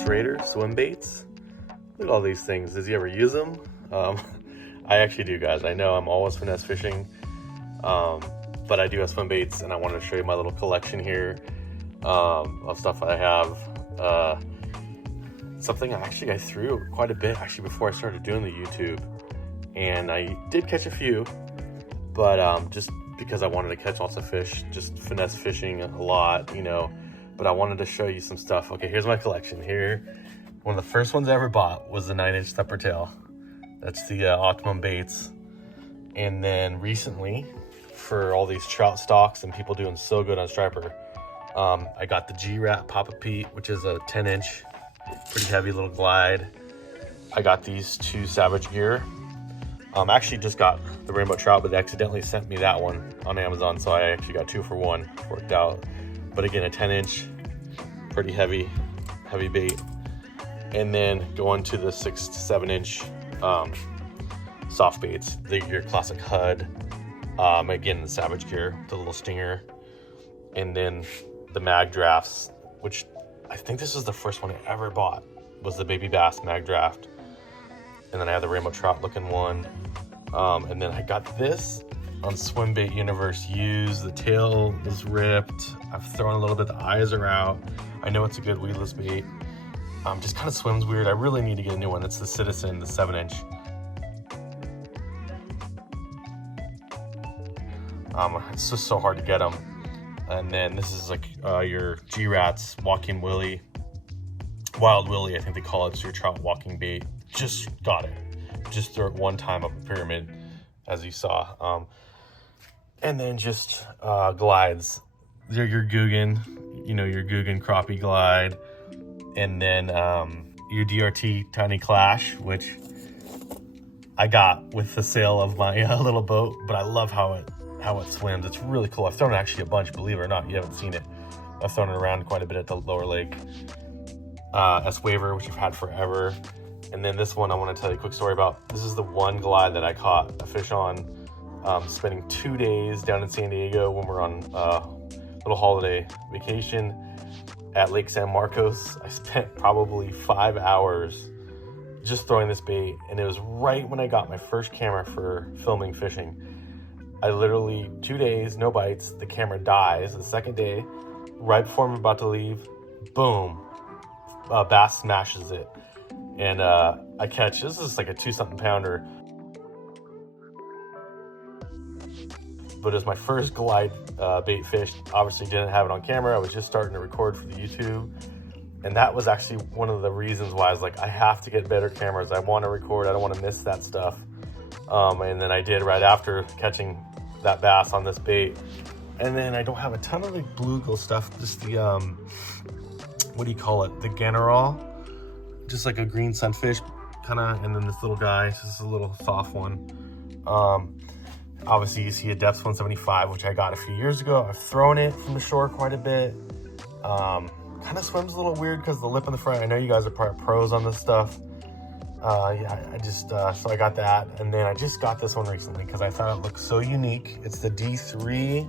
Bass Raider Swimbaits. Look at all these things. Does he ever use them? I actually do, guys. I know I'm always finesse fishing, but I do have swim baits, and I wanted to show you my little collection here of stuff I have. Something I threw quite a bit actually before I started doing the YouTube, and I did catch a few, but just because I wanted to catch lots of fish, just finesse fishing a lot, you know. But I wanted to show you some stuff. Okay, here's my collection. Here, one of the first ones I ever bought was the 9-inch stepper tail. That's the Optimum Baits. And then recently, for all these trout stocks and people doing so good on striper, I got the G-Rat Papa Pete, which is a 10-inch, pretty heavy little glide. I got these two Savage Gear. Actually just got the rainbow trout, but they accidentally sent me that one on Amazon, so I actually got 2 for 1. Worked out. But again, a 10-inch, pretty heavy bait. And then going to the 6 to 7-inch soft baits, your classic Hud. Again, the Savage Gear, the little stinger. And then the mag drafts, which I think this is the first one I ever bought, was the Baby Bass mag draft. And then I have the rainbow trout looking one. And then I got this on Swimbait Universe used. The tail is ripped. I've thrown a little bit, the eyes are out. I know it's a good weedless bait. Just kind of swims weird. I really need to get a new one. It's the Citizen, the 7-inch. It's just so hard to get them. And then this is like your G-Rats Walking Willie, Wild Willie, I think they call it. It's your trout walking bait. Just got it. Just threw it one time up a pyramid, as you saw. And then just glides. They're your Guggen, you know, your Guggen crappie glide. And then your DRT Tiny Clash, which I got with the sale of my little boat, but I love how it swims. It's really cool. I've thrown it actually a bunch, believe it or not. You haven't seen it. I've thrown it around quite a bit at the lower lake. S-Waver, which I've had forever. And then this one I want to tell you a quick story about. This is the one glide that I caught a fish on, spending 2 days down in San Diego when we're on a little holiday vacation at Lake San Marcos. I spent probably 5 hours just throwing this bait, and it was right when I got my first camera for filming fishing. I literally, 2 days, no bites, the camera dies. The second day, right before I'm about to leave, boom, bass smashes it. And I catch, this is like a 2-something pounder. But it was my first glide bait fish. Obviously didn't have it on camera. I was just starting to record for the YouTube. And that was actually one of the reasons why I was like, I have to get better cameras. I want to record, I don't want to miss that stuff. And then I did right after catching that bass on this bait. And then I don't have a ton of the bluegill stuff, just the, what do you call it? The Ganarol. Just like a green sunfish kind of, and then this little guy, just a little soft one. Obviously you see a depth 175, which I got a few years ago. I've thrown it from the shore quite a bit. Kind of swims a little weird because the lip in the front. I know you guys are probably pros on this stuff. Yeah, I just, so I got that. And then I just got this one recently because I thought it looked so unique. It's the D3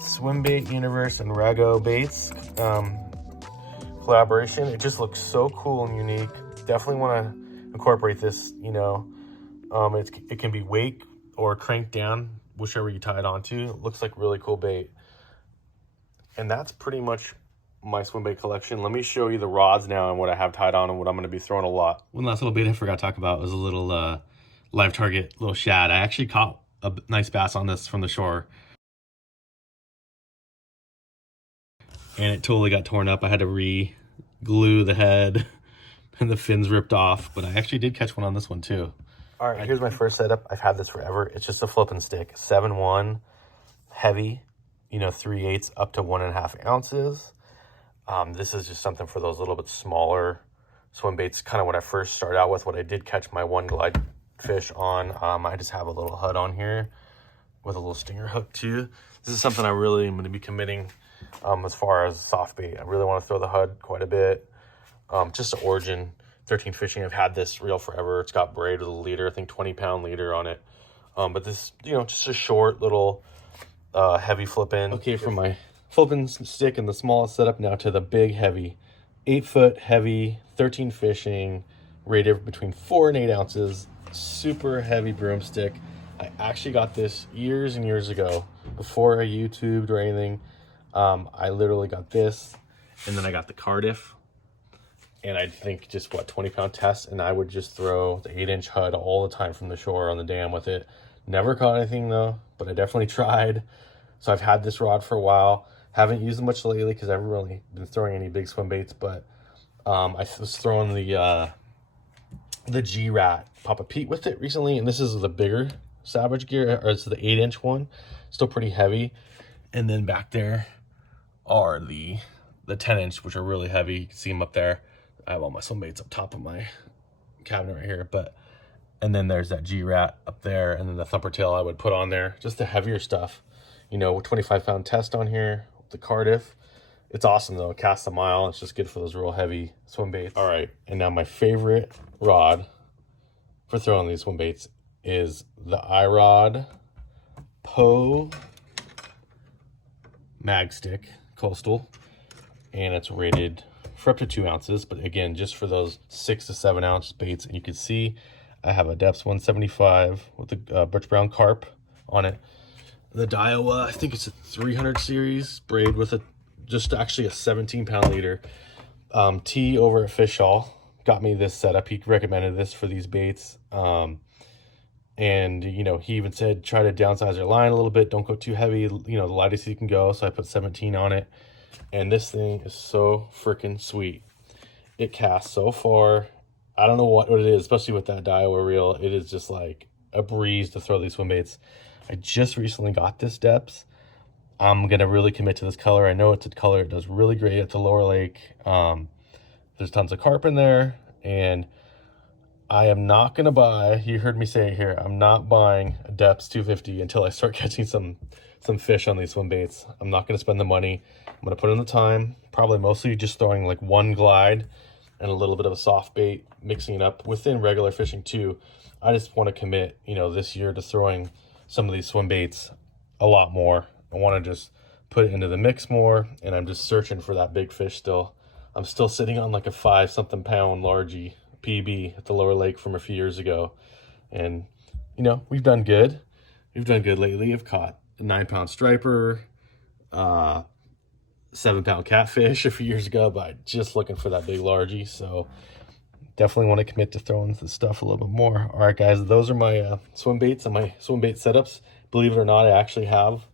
Swimbait Universe and Rago Baits collaboration. It just looks so cool and unique. Definitely want to incorporate this, you know. It can be wake or cranked down, whichever you tie it onto. It looks like really cool bait. And that's pretty much my swim bait collection. Let me show you the rods now and what I have tied on and what I'm going to be throwing a lot. One last little bait I forgot to talk about was a little live target, little shad. I actually caught a nice bass on this from the shore. And it totally got torn up. I had to re-glue the head and the fins ripped off, but I actually did catch one on this one too. All right, here's my first setup. I've had this forever. It's just a flipping stick, 7-1, heavy, you know, 3/8 up to 1.5 ounces. This is just something for those little bit smaller swim baits, kind of what I first started out with, what I did catch my one glide fish on. I just have a little Hud on here with a little stinger hook too. This is something I really am going to be committing as far as soft bait. I really want to throw the Hud quite a bit. Just an Origin 13 Fishing. I've had this reel forever. It's got braid with a leader, I think 20-pound leader on it. But this, you know, just a short little heavy flip in. Okay, from my flipping stick and the smallest setup now to the big heavy 8-foot heavy, 13 fishing, rated between 4 and 8 ounces, super heavy broomstick. I actually got this years and years ago before I YouTubed or anything. I literally got this, and then I got the Cardiff, and I think just what, 20-pound test, and I would just throw the 8-inch HUD all the time from the shore on the dam with it. Never caught anything though, but I definitely tried. So I've had this rod for a while. Haven't used it much lately because I haven't really been throwing any big swim baits, but I was throwing the G-Rat Papa Pete with it recently, and this is the bigger Savage Gear, or it's the 8-inch one, still pretty heavy. And then back there are the 10-inch, which are really heavy. You can see them up there. I have all my swim baits up top of my cabinet right here, and then there's that G-Rat up there, and then the thumper tail I would put on there, just the heavier stuff. You know, 25-pound test on here, the Cardiff. It's awesome though, it casts a mile. It's just good for those real heavy swim baits. All right, and now my favorite rod for throwing these swim baits is the iRod Poe Mag Stick Coastal, and it's rated for up to 2 ounces, but again, just for those 6 to 7 ounce baits. And you can see I have a depths 175 with the Birch Brown carp on it. The Daiwa, I think it's a 300 series braid with just actually a 17-pound leader. T over at Fish Shawl got me this setup. He recommended this for these baits. And you know, he even said try to downsize your line a little bit, don't go too heavy, you know, the lightest you can go. So I put 17 on it, and this thing is so freaking sweet. It casts so far. I don't know what it is, especially with that Daiwa reel. It is just like a breeze to throw these swim baits. I just recently got this depths. I'm gonna really commit to this color. I know it's a color it does really great at the lower lake. There's tons of carp in there, and I am not gonna buy, you heard me say it here, I'm not buying a depths 250 until I start catching some fish on these swim baits. I'm not gonna spend the money. I'm gonna put in the time, probably mostly just throwing like one glide and a little bit of a soft bait, mixing it up within regular fishing too. I just want to commit, you know, this year to throwing some of these swim baits a lot more. I want to just put it into the mix more, and I'm just searching for that big fish still. I'm still sitting on like a 5-something pound largie PB at the lower lake from a few years ago, and you know, we've done good lately. I've caught a 9-pound striper, 7-pound catfish a few years ago, but just looking for that big largie. So definitely want to commit to throwing this stuff a little bit more. All right guys, those are my swim baits and my swim bait setups. Believe it or not, I actually have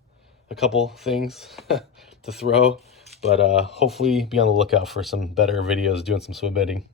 a couple things to throw, but hopefully be on the lookout for some better videos doing some swim baiting.